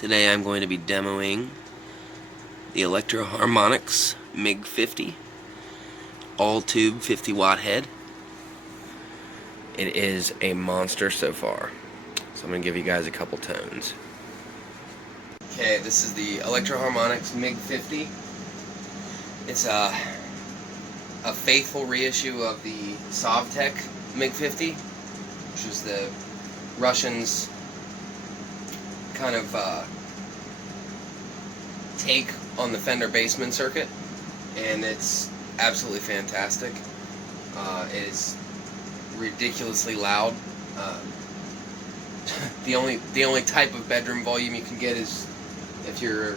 Today I'm going to be demoing the Electro Harmonix MIG 50 all tube 50 watt head. It is a monster so far, so I'm going to give you guys a couple tones. Okay, this is the Electro Harmonix MIG 50. It's a faithful reissue of the Sovtek MIG 50, which was the Russians' kind of take on the Fender Bassman circuit, and it's absolutely fantastic. It is ridiculously loud. The only type of bedroom volume you can get is if your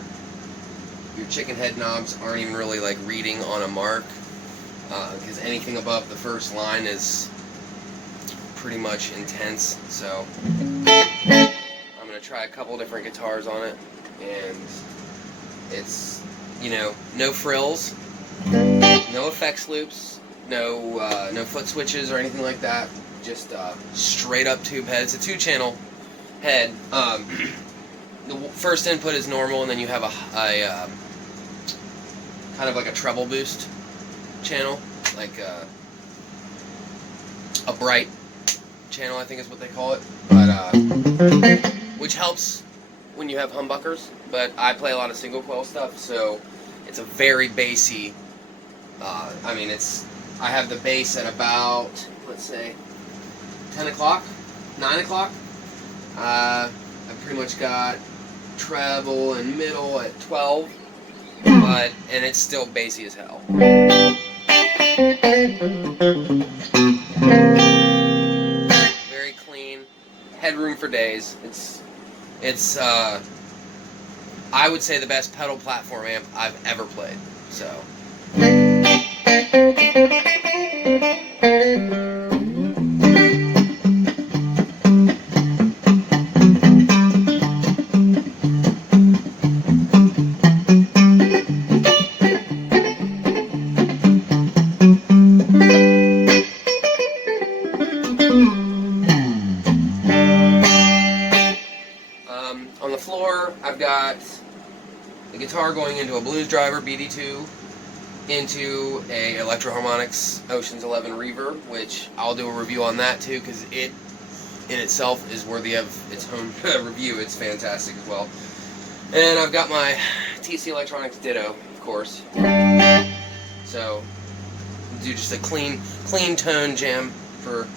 chicken head knobs aren't even really like reading on a mark, because anything above the first line is pretty much intense. So I'm gonna try a couple different guitars on it, and it's, you know, no frills, no effects loops, no foot switches or anything like that. Just straight up tube head. It's a 2-channel head. The first input is normal, and then you have a kind of like a treble boost channel, like a bright channel, I think is what they call it, but which helps when you have humbuckers. But I play a lot of single coil stuff, so it's a very bassy. I mean, I have the bass at about, let's say, 10 o'clock, 9 o'clock. I've pretty much got treble and middle at 12, and it's still bassy as hell. Very clean, headroom for days. It's I would say the best pedal platform amp I've ever played. So. On the floor, I've got the guitar going into a Blues Driver BD2, into a Electro Harmonix Ocean's 11 Reverb, which I'll do a review on that too, because it in itself is worthy of its own review. It's fantastic as well. And I've got my TC Electronics Ditto, of course. So do just a clean tone jam for.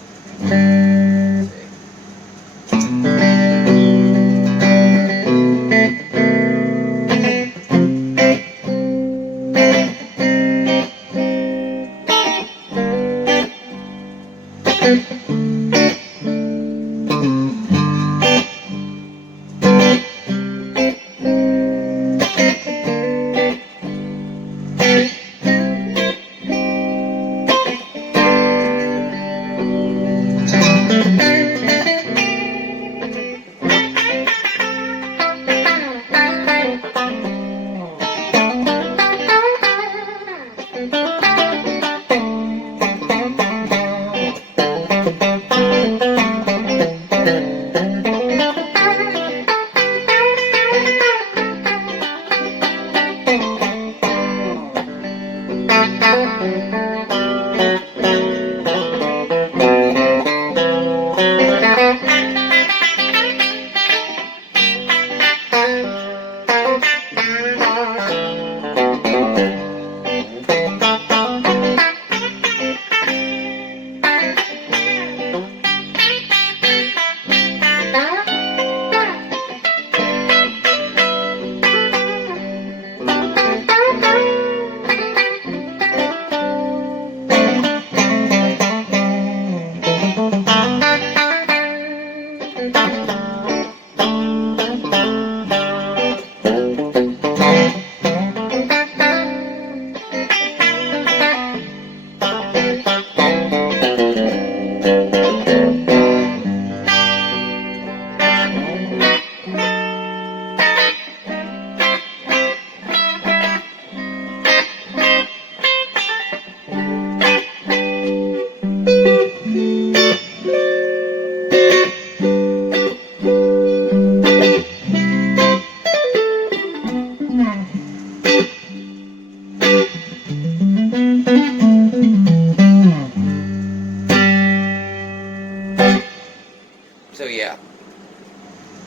So yeah,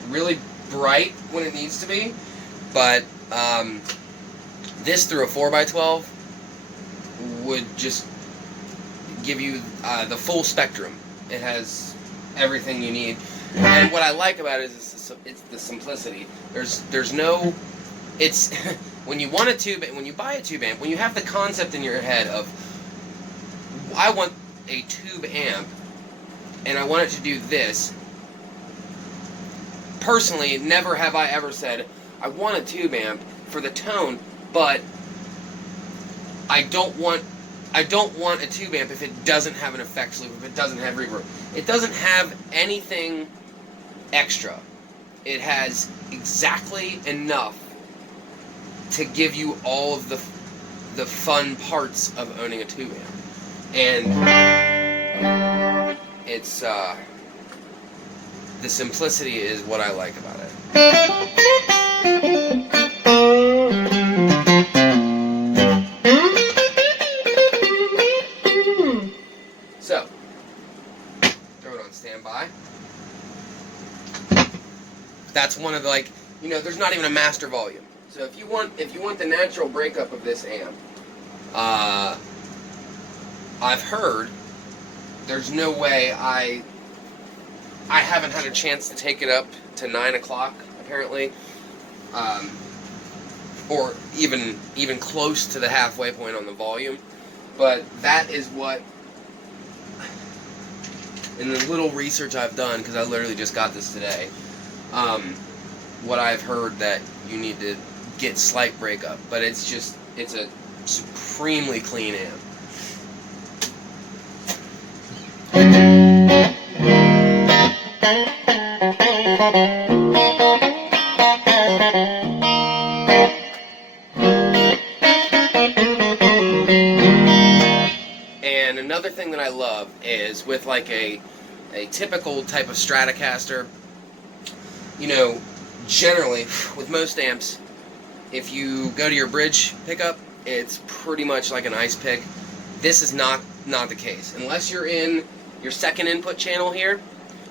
really bright when it needs to be, but this through a 4x12 would just give you the full spectrum. It has everything you need, and what I like about it is it's the simplicity. There's no, it's when you want a tube, when you buy a tube amp, when you have the concept in your head of I want a tube amp and I want it to do this. Personally, never have I ever said I want a tube amp for the tone, but I don't want a tube amp if it doesn't have an effects loop, if it doesn't have reverb. It doesn't have anything extra. It has exactly enough to give you all of the fun parts of owning a tube amp. And it's the simplicity is what I like about it. So, throw it on standby. That's one of the, like, you know, there's not even a master volume. So if you want the natural breakup of this amp, I've heard there's no way I haven't had a chance to take it up to 9 o'clock apparently, or even close to the halfway point on the volume. But that is what, in the little research I've done, because I literally just got this today, what I've heard that you need to get slight breakup, but it's a supremely clean amp. And another thing that I love is with like a typical type of Stratocaster, you know, generally with most amps, if you go to your bridge pickup, it's pretty much like an ice pick. This is not the case. Unless you're in your second input channel here,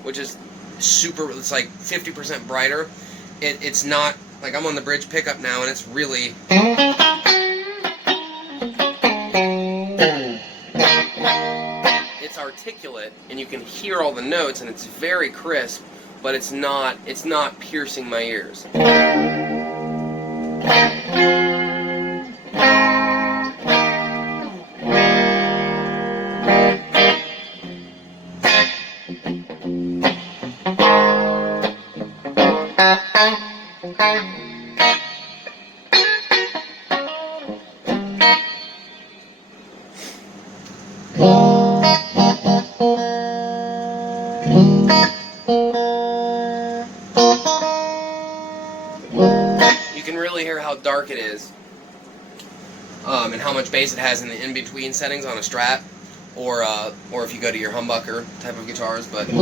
which is super, it's like 50% brighter. It's not, like I'm on the bridge pickup now and it's really, it's articulate and you can hear all the notes and it's very crisp, but it's not piercing my ears. You can really hear how dark it is, and how much bass it has in the in-between settings on a Strat, or if you go to your humbucker type of guitars. But you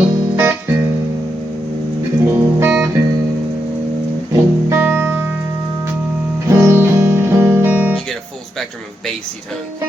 get a full spectrum of bassy tones.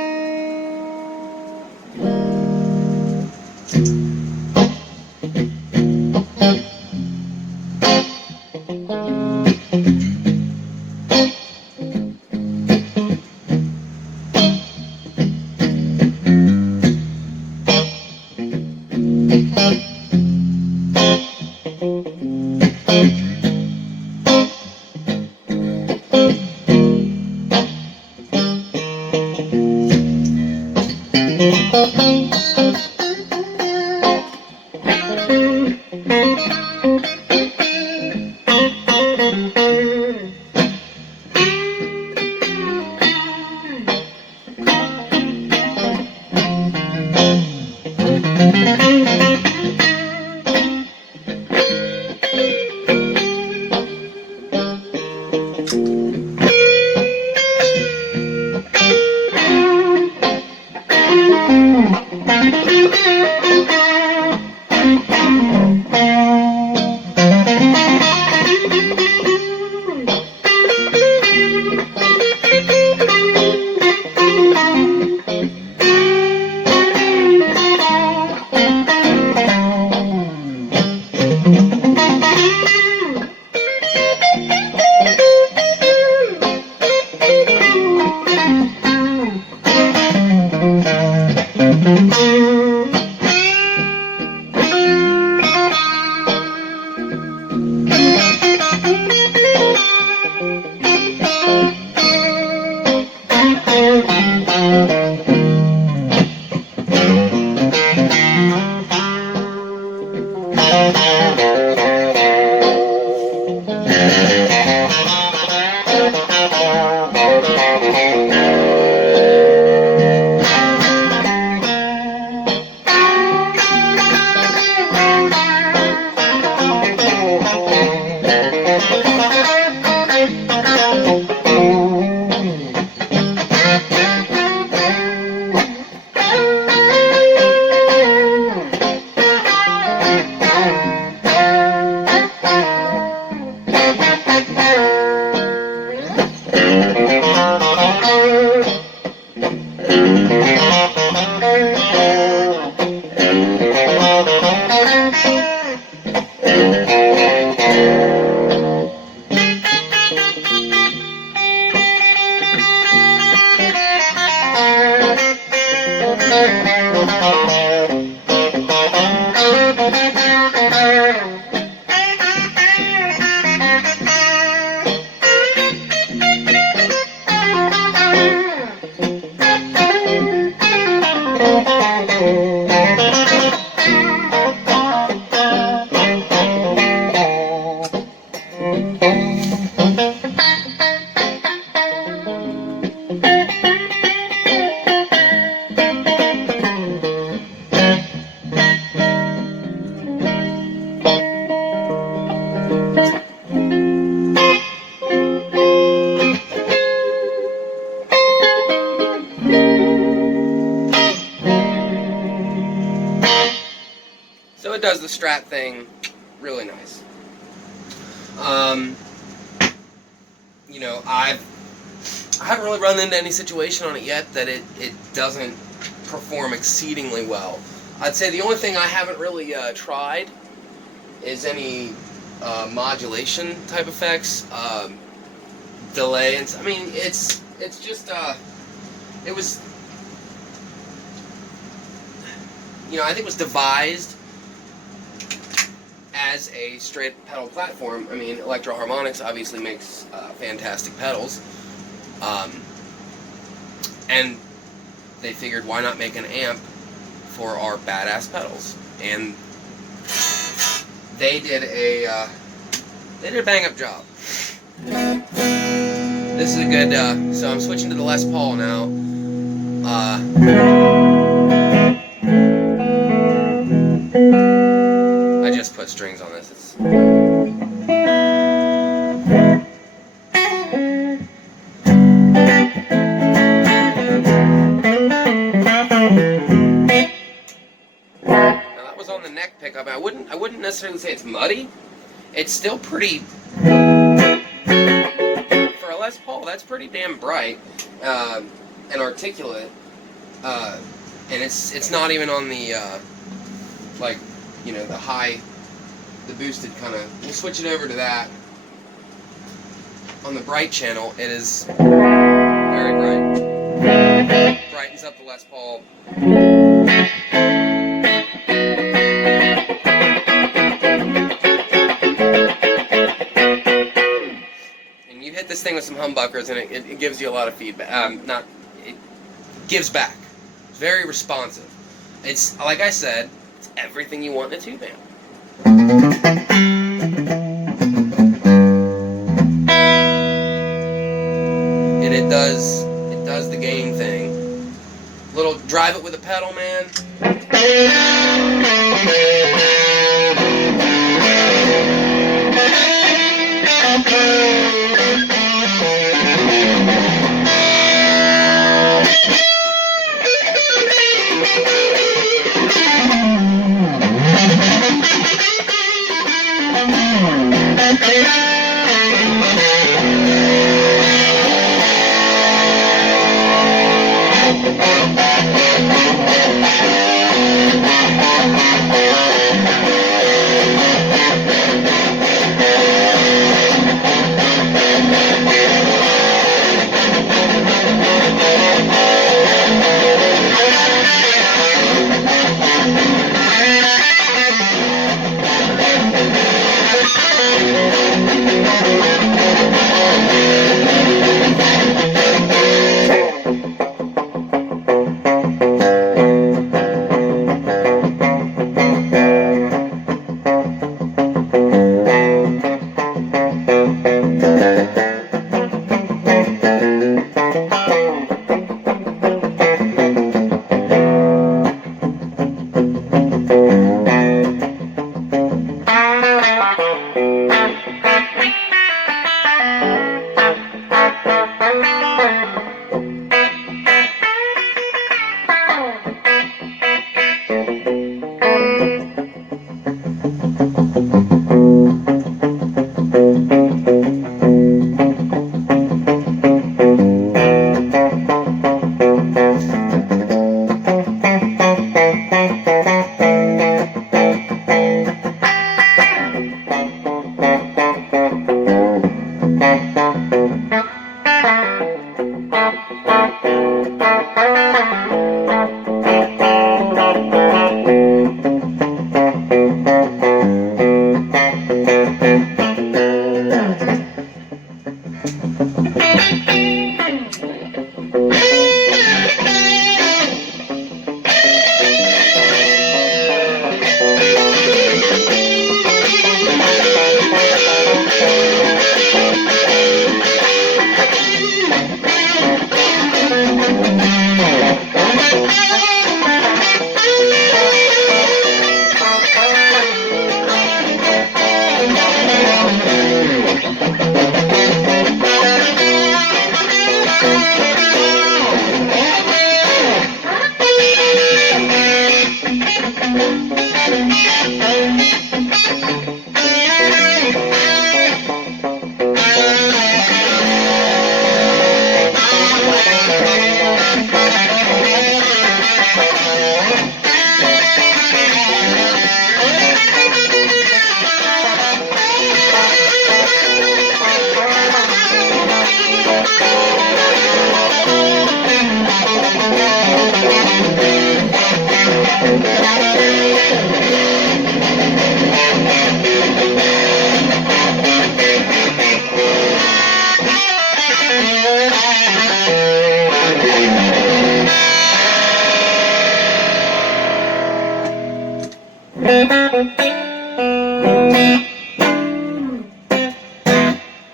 the Strat thing, really nice. You know, I haven't really run into any situation on it yet that it doesn't perform exceedingly well. I'd say the only thing I haven't really tried is any modulation type effects, delay, and I mean it's just it was, you know, I think it was devised as a straight pedal platform. I mean, Electro Harmonix obviously makes fantastic pedals, and they figured, why not make an amp for our badass pedals? And they did a bang-up job. This is a good. So I'm switching to the Les Paul now. I just put strings on this. Now that was on the neck pickup. I wouldn't necessarily say it's muddy. It's still pretty. For a Les Paul, that's pretty damn bright and articulate. And it's not even on the like, you know, the boosted kind of. We'll switch it over to that. On the bright channel, it is very bright. Brightens up the Les Paul. And you hit this thing with some humbuckers, and it gives you a lot of feedback. It gives back. It's very responsive. It's, like I said, it's everything you want in a tube amp. And it does the gain thing. Little drive it with a pedal, man.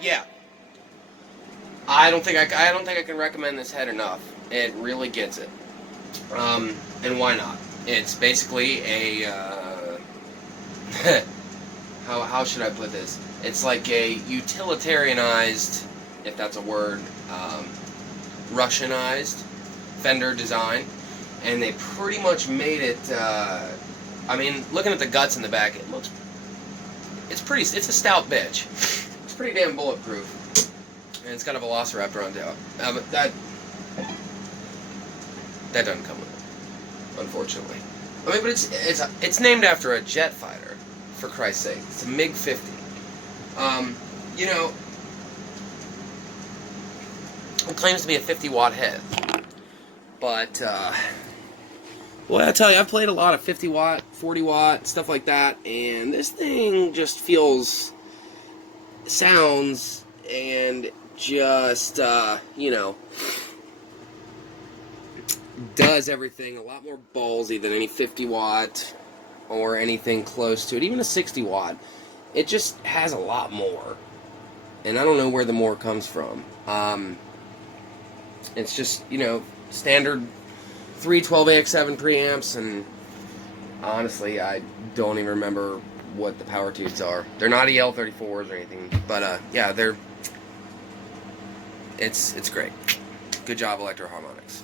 Yeah, I don't think I can recommend this head enough. It really gets it. And why not? It's basically a how should I put this? It's like a utilitarianized, if that's a word, Russianized Fender design, and they pretty much made it. I mean, looking at the guts in the back, it's a stout bitch. It's pretty damn bulletproof, and it's got a velociraptor on top. But that doesn't come with it, unfortunately. I mean, but it's named after a jet fighter, for Christ's sake. It's a MiG 50. You know, it claims to be a 50-watt head, but well, I tell you, I've played a lot of 50-watt, 40-watt stuff like that, and this thing just sounds, and just you know, does everything a lot more ballsy than any 50-watt or anything close to it. Even a 60-watt, it just has a lot more, and I don't know where the more comes from. It's just, you know, standard 312 AX7 preamps, and honestly, I don't even remember what the power tubes are. They're not EL34s or anything, but yeah, it's great. Good job, Electro Harmonix.